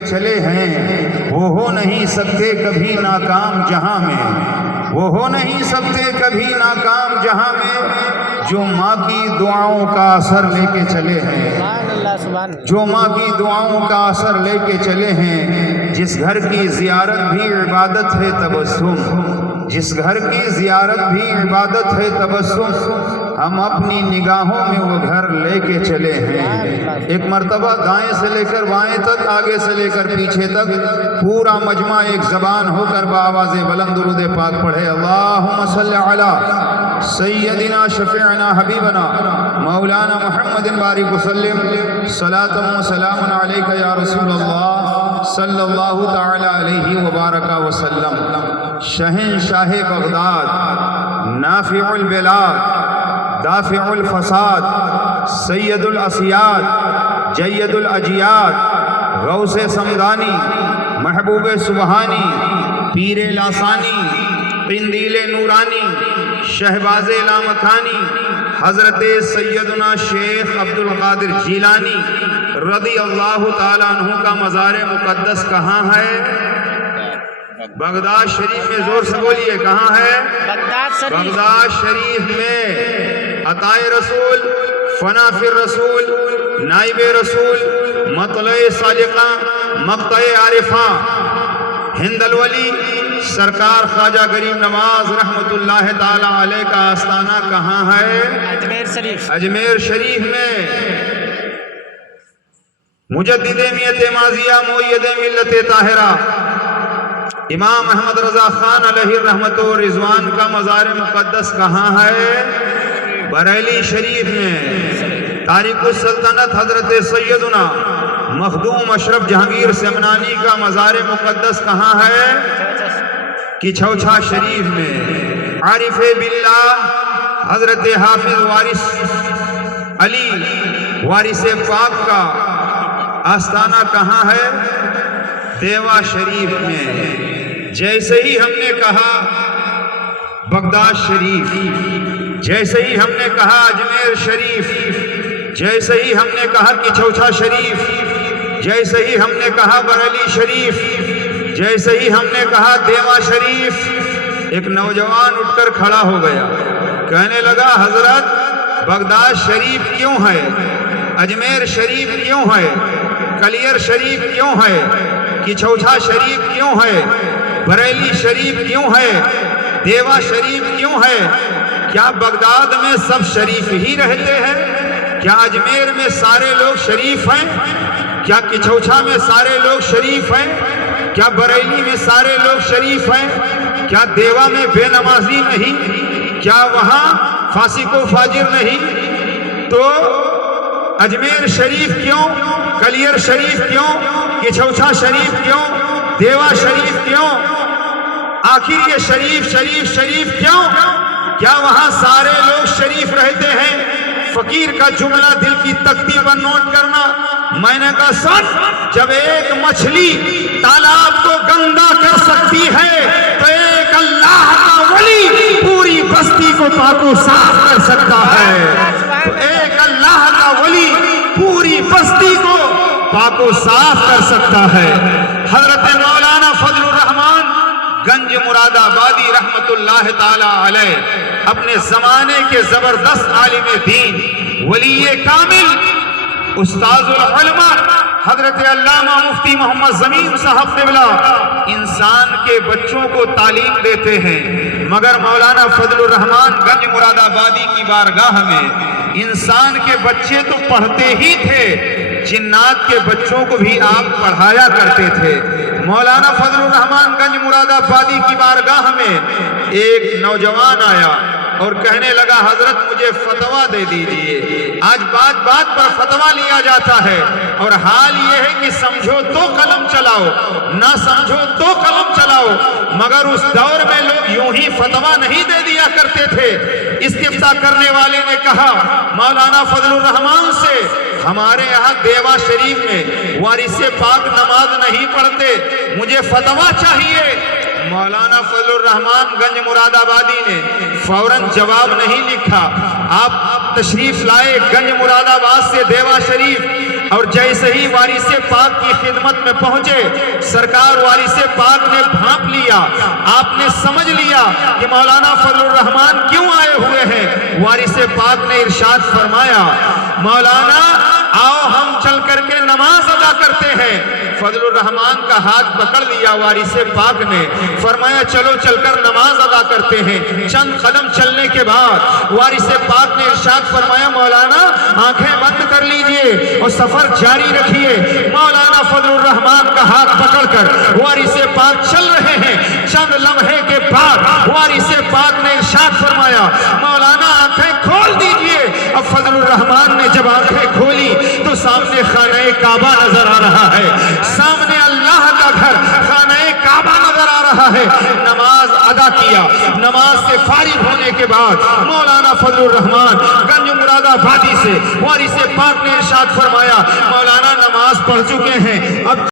چلے ہیں وہ ہو نہیں سکتے کبھی ناکام جہاں میں، وہ ہو نہیں سکتے کبھی ناکام جہاں میں، جو ماں کی دعاؤں کا اثر لے کے چلے ہیں، جو ماں کی دعاؤں کا اثر لے کے چلے ہیں، جس گھر کی زیارت بھی عبادت ہے تبسم، جس گھر کی زیارت بھی عبادت ہے تبسم، ہم اپنی نگاہوں میں وہ گھر لے کے چلے ہیں۔ ایک مرتبہ دائیں سے لے کر بائیں تک، آگے سے لے کر پیچھے تک پورا مجمع ایک زبان ہو کر بآواز بلند درود پاک پڑھے۔ اللہم صلی علی سیدنا شفیعنا حبیبنا مولانا محمد بارک وسلم، صلاۃ و سلام علیک یا رسول اللہ صلی اللہ تعالی علیہ وبارک وسلم۔ شہنشاہ بغداد، نافع البلاد، دافع الفساد، سید الاسیاد، جید الاجیاد، غوث سمدانی، محبوب سبحانی، پیر لاسانی، قندیل نورانی، شہباز لامکانی، حضرت سیدنا شیخ عبد القادر جیلانی رضی اللہ تعالیٰ عنہ کا مزار مقدس کہاں ہے؟ بغداد شریف میں، زور سے بولیے، کہاں ہے؟ بغداد شریف میں۔ عطائے رسول، فنا فی الرسول، نائب رسول، مطلع صادقہ، مقطع عارفہ، ہند الولی سرکار خواجہ غریب نواز رحمت اللہ تعالی علیہ کا آستانہ کہاں ہے؟ اجمیر شریف۔ اجمیر شریف میں مجدد میت ماضیہ، مؤید ملت طاہرہ امام احمد رضا خان علیہ رحمت و رضوان کا مزار مقدس کہاں ہے؟ بریلی شریف میں۔ تاریخ السلطنت حضرت سیدنا مخدوم اشرف جہانگیر سمنانی کا مزار مقدس کہاں ہے؟ کچھوچھا شریف میں۔ عارف باللہ حضرت حافظ وارث علی وارث پاک کا آستانہ کہاں ہے؟ دیوا شریف میں۔ جیسے ہی ہم نے کہا بغداد شریف، جیسے ہی ہم نے کہا اجمیر شریف، جیسے ہی ہم نے کہا کچھوچھا شریف، جیسے ہی ہم نے کہا بریلی شریف، جیسے ہی ہم نے کہا دیوا شریف، ایک نوجوان اٹھ کر کھڑا ہو گیا، کہنے لگا حضرت بغداد شریف کیوں ہے؟ اجمیر شریف کیوں ہے؟ کلیر شریف کیوں ہے؟ کچھوچھا شریف کیوں ہے؟ بریلی شریف کیوں ہے؟ دیوا شریف کیوں ہے؟ کیا بغداد میں سب شریف ہی رہتے ہیں؟ کیا اجمیر میں سارے لوگ شریف ہیں؟ کیا کچھوچھا میں سارے لوگ شریف ہیں؟ کیا بریلی میں سارے لوگ شریف ہیں؟ کیا دیوا میں بے نمازی نہیں؟ کیا وہاں فاسق و فاجر نہیں؟ تو اجمیر شریف کیوں؟ کلیر شریف کیوں؟ کچھوچھا شریف کیوں؟ دیوا شریف کیوں؟ آخر یہ شریف شریف شریف کیوں؟ کیا وہاں سارے لوگ شریف رہتے ہیں؟ فقیر کا جملہ دل کی تختی پر نوٹ کرنا۔ میں نے کہا سن، جب ایک مچھلی تالاب کو گندا کر سکتی ہے تو ایک اللہ کا ولی پوری بستی کو پاک و صاف کر سکتا ہے۔ تو ایک اللہ کا ولی پوری بستی کو پاک و صاف کر سکتا ہے۔ حضرت مولانا فضل الرحمان گنج مراد آبادی رحمت اللہ تعالی علیہ اپنے زمانے کے زبردست عالم دین، ولی کامل، استاذ العلماء حضرت علامہ مفتی محمد زمین صاحب قبلہ انسان کے بچوں کو تعلیم دیتے ہیں، مگر مولانا فضل الرحمان گنج مراد آبادی کی بارگاہ میں انسان کے بچے تو پڑھتے ہی تھے، جنات کے بچوں کو بھی آپ پڑھایا کرتے تھے۔ مولانا فضل الرحمان گنج مراد آبادی کی بارگاہ میں ایک نوجوان آیا اور کہنے لگا حضرت مجھے فتویٰ دے دیجئے۔ آج بات بات پر فتویٰ لیا جاتا ہے، اور حال یہ ہے کہ سمجھو تو قلم چلاؤ، نہ سمجھو تو قلم چلاؤ، مگر اس دور میں لوگ یوں ہی فتویٰ نہیں دے دیا کرتے تھے۔ استفتاء کرنے والے نے کہا مولانا فضل الرحمان سے، ہمارے یہاں دیوا شریف میں وارث پاک نماز نہیں پڑھتے، مجھے فتویٰ چاہیے۔ مولانا فضل الرحمان گنج مراد آبادی نے فوراً جواب نہیں لکھا، آپ تشریف لائے گنج مراد آباد سے دیوا شریف، اور جیسے ہی وارث پاک کی خدمت میں پہنچے سرکار وارث پاک نے بھانپ لیا، آپ نے سمجھ لیا کہ مولانا فضل الرحمان کیوں آئے ہوئے ہیں۔ وارث پاک نے ارشاد فرمایا مولانا آؤ ہم چل کر کے نماز ادا کرتے ہیں۔ فضل الرحمان کا ہاتھ پکڑ لیا وارث پاک نے، فرمایا چلو چل کر نماز ادا کرتے ہیں۔ چند قدم چلنے کے بعد وارث پاک نے ارشاد فرمایا مولانا آنکھیں بند کر لیجئے اور سفر جاری رکھیے۔ مولانا فضل الرحمان کا ہاتھ پکڑ کر وارث پاک چل رہے ہیں۔ چند لمحے کے بعد وارث پاک نے ارشاد فرمایا مولانا آنکھیں کھول دیجئے۔ اب فضل الرحمان نے جب آنکھیں کھولی تو سامنے خانہ کعبہ نظر آ رہا ہے، سامنے اللہ کا گھر خانہ کعبہ نظر آ رہا ہے۔ نماز ادا کیا، نماز سے فارغ ہونے کے بعد مولانا فضل الرحمان گنج مراد آبادی سے وارث پاک نے ارشاد فرمایا مولانا نماز پڑھ چکے ہیں، اب